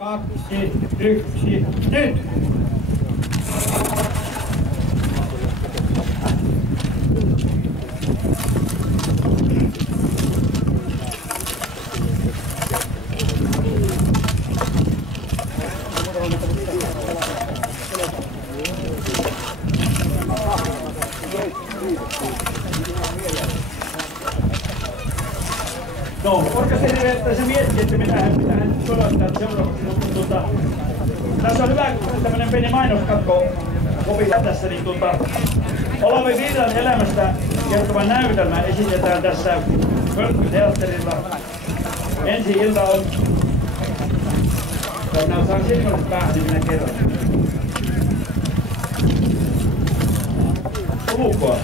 2, 1, nyt! No, orkesteri että se miettii, että mitä hän sodattaa seuraavaksi, mutta tässä on hyvä tämmönen pieni mainoskatko kopilla tässä, niin Olavi Viidan elämästä kertova näytelmä esitetään tässä Pölkky-teatterilla. Ensi ilta on, jos minä saan silmälliset päähän, niin minä kerron. Ulkoa.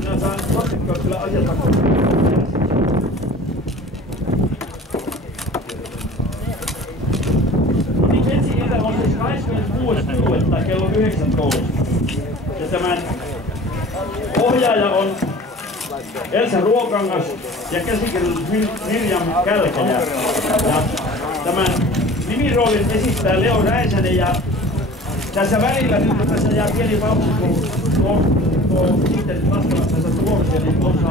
Minä saan klassikkoa kyllä asiakkaan. Niin ensi ilta on siis 26.6. kello 19. Ja tämän ohjaaja on Elsa Ruokangas ja käsikirjoitus Mirjam Kälkejä. Ja tämän nimiroolin esittää Leo Räisänen ja tässä välillä, kun tässä jää pieni pausi, kun sitten laskevat tässä tuloksia, niin tuossa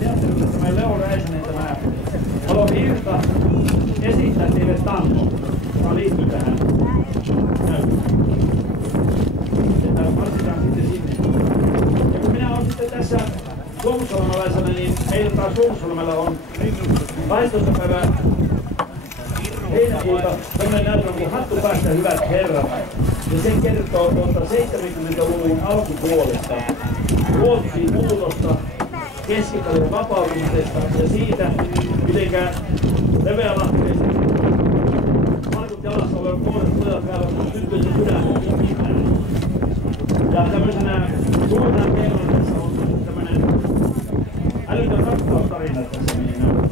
teatterilla tämä Leo Räisänen, tämä Alo Virta esittää teille tango, joka liittyy tähän näytelmään. Että marssitaan sitten sinne. Ja kun minä olen sitten tässä suomussalmalaisena, niin meillä taas Suomussalmella on 12. päivä heinäkuuta tämmöinen näytelmä kuin Hattu päästä hyvät herrat. Ja se kertoo 70-luvun alkupuolesta, Ruotsin muutosta, Keskitalven vapautumisesta ja siitä, mitenkä leveälahkeisesti Markut jalassa olevat nuoret pojat käyvät tyttöjen sydämen. Ja tämmöisenä suurena keinona tässä on tämmöinen älytön rakkaustarina tässä meidän.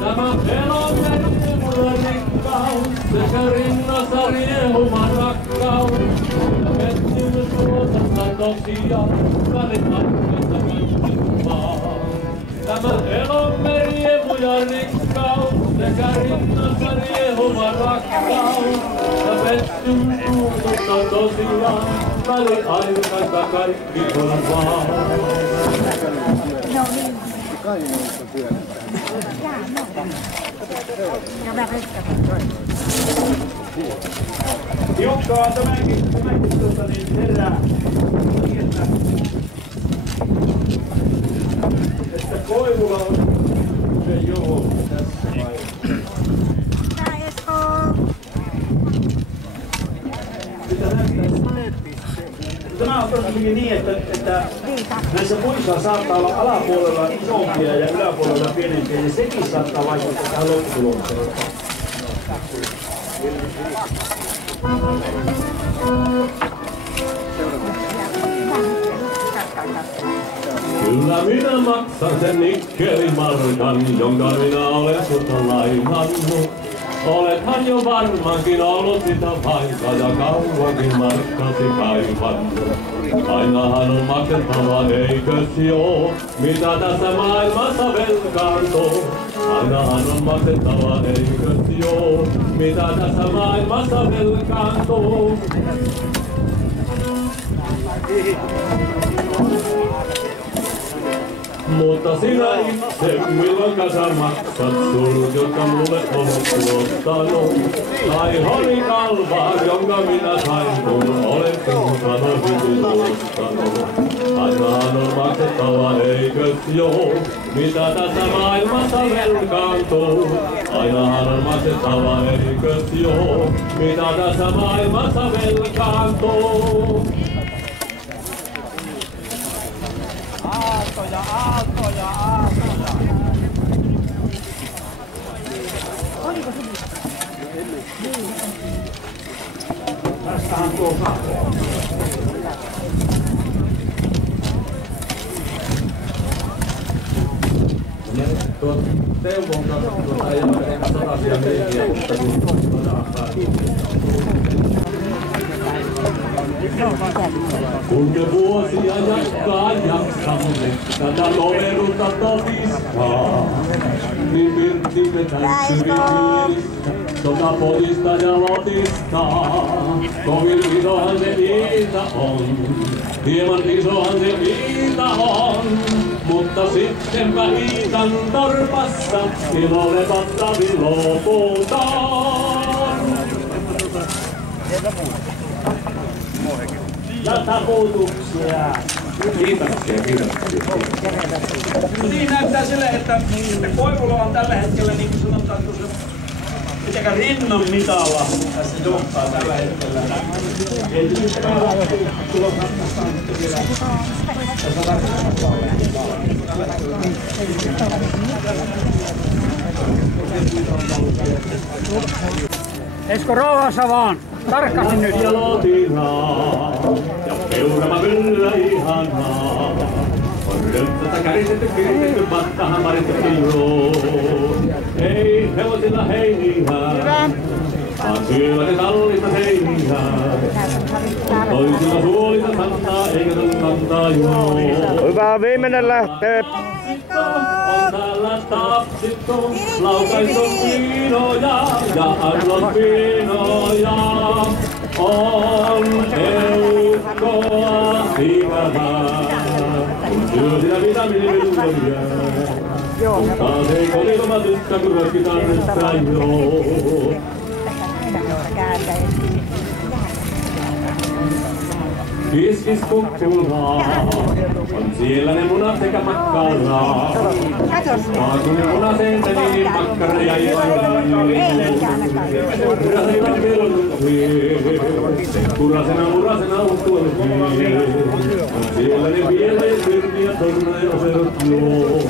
Tämä elomerkki mulle rikkaus, sekä rinnassa riehuman rakkaus. Ja pettymys luotasta tosiaan, välit arkasta kaikki maa. Tämä elomeri emuja rikkaus, sekä rinnassa riehuman rakkaus. Ja pettymys luotasta tosiaan, välit arkasta kaikki maa. No niin. Jokkaa tämänkin niin herää, että Koivula on se joo tässä vaiheessa. Tää Esko! Tämä on tosiaankin niin, että näissä muissa saattaa olla alapuolella isompia ja yläpuolella pienempiä, ja sekin saattaa vaikuttaa tähän lopputulokseen. Kyllä minä maksan sen nikkelimarkan, jonka minä olen sulta lainannut. Olethan jo varmaankin ollut sitä vaikka ja kauankin markkasi kaivannut. Ainahan on maksettava, eikös joo, mitä tässä maailmassa velkaantuu. Ainahan on maksettava, eikös joo, mitä tässä maailmassa velkaantuu. Mutta sinä itse, milloin sä maksat surut, jotka mulle olet tuottanut? Tai hori kalvaa, jonka minä sain, kun olen sinun hyvin tuottanut. Ainahan on maksettava, eikös joo, mitä tässä maailmassa velkaantuu. Ainahan on maksettava, eikös joo, mitä tässä maailmassa velkaantuu. Aaltoja, aaltoja, aaltoja. Oliko se niin? Tästähän tuo kahvaa. Teuvon kanssa ei ole tehdä satasia miehiä, mutta kun Kun me vuosia jatkaa jaksamme, tätä loveruutta totistaa, niin virtimme täytyy viilistä, sota podista ja lotistaa. Kovin isohan se viita on, hieman isohan se viita on, mutta sittenpä viitan torpassa, ilolle vastavi loputaan. Ja taputuksia. Kiitoksia. Niin näyttää sille, että Koivula on tällä hetkellä, niin kuin sanotaan, mitenkä rinnan mitalla tässä johtaa tällä hetkellä. Ei tietysti tulossa vielä. Esko rauhassa vaan. Tarkasti nyt. Ja lotinaa, ja peurama kyllä ihanaa. On röntsätä käristetty, kiristetty, vattahan paristettu joo. Ei hevosilla heinihää, vaan syövät ja tallista seinihää. Toisilla suolista santaa, eikä santaa joo. Hyvä, viimeinen lähtee. On täällä tapsittu, laukaistu viinoja ja arvon viinoja. On eukkoa ikävää, kun syö sitä vitamiinivilloja. Taas ei kotitoma tyttä, kun rökkitaan ryttää joo. Kiskis kukkulaa, on siellä ne munat sekä makkaraa. Kun ne munaseen niin makkara ja Kurasena vellutti, kurasena murasena uttuolti. On siellä ne vielä ja syrni ja torna ja oserot joo.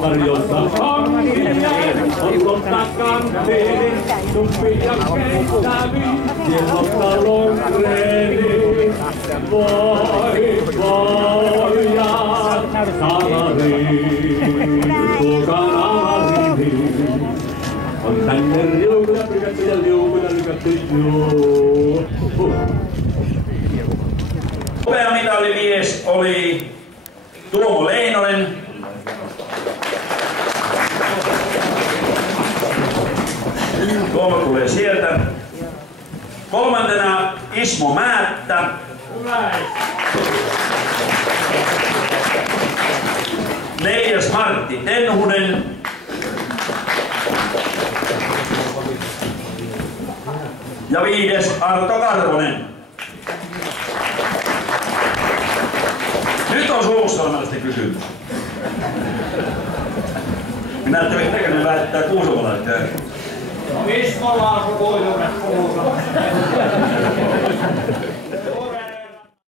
Tarjossa hankia, on lotta kanteeni, suppi ja keittävi, siellä ottaa longreeni. Voi pojat, salariin, tuokaan alariin. On tänne riukuja prikattu ja liukuja lykätty joo. Hopeamitalimies oli Tuomo Leinonen. Tuomo tulee sieltä. Kolmantena Ismo Määttä. Neljäs Martti Tenhunen. Ja viides Arto Karvonen. Nyt on Sulussalmelasta kysymys. Minä ajattelin, että ne lähettää Kuusamolainen. Ismo Laaso Koivunen puhutaan.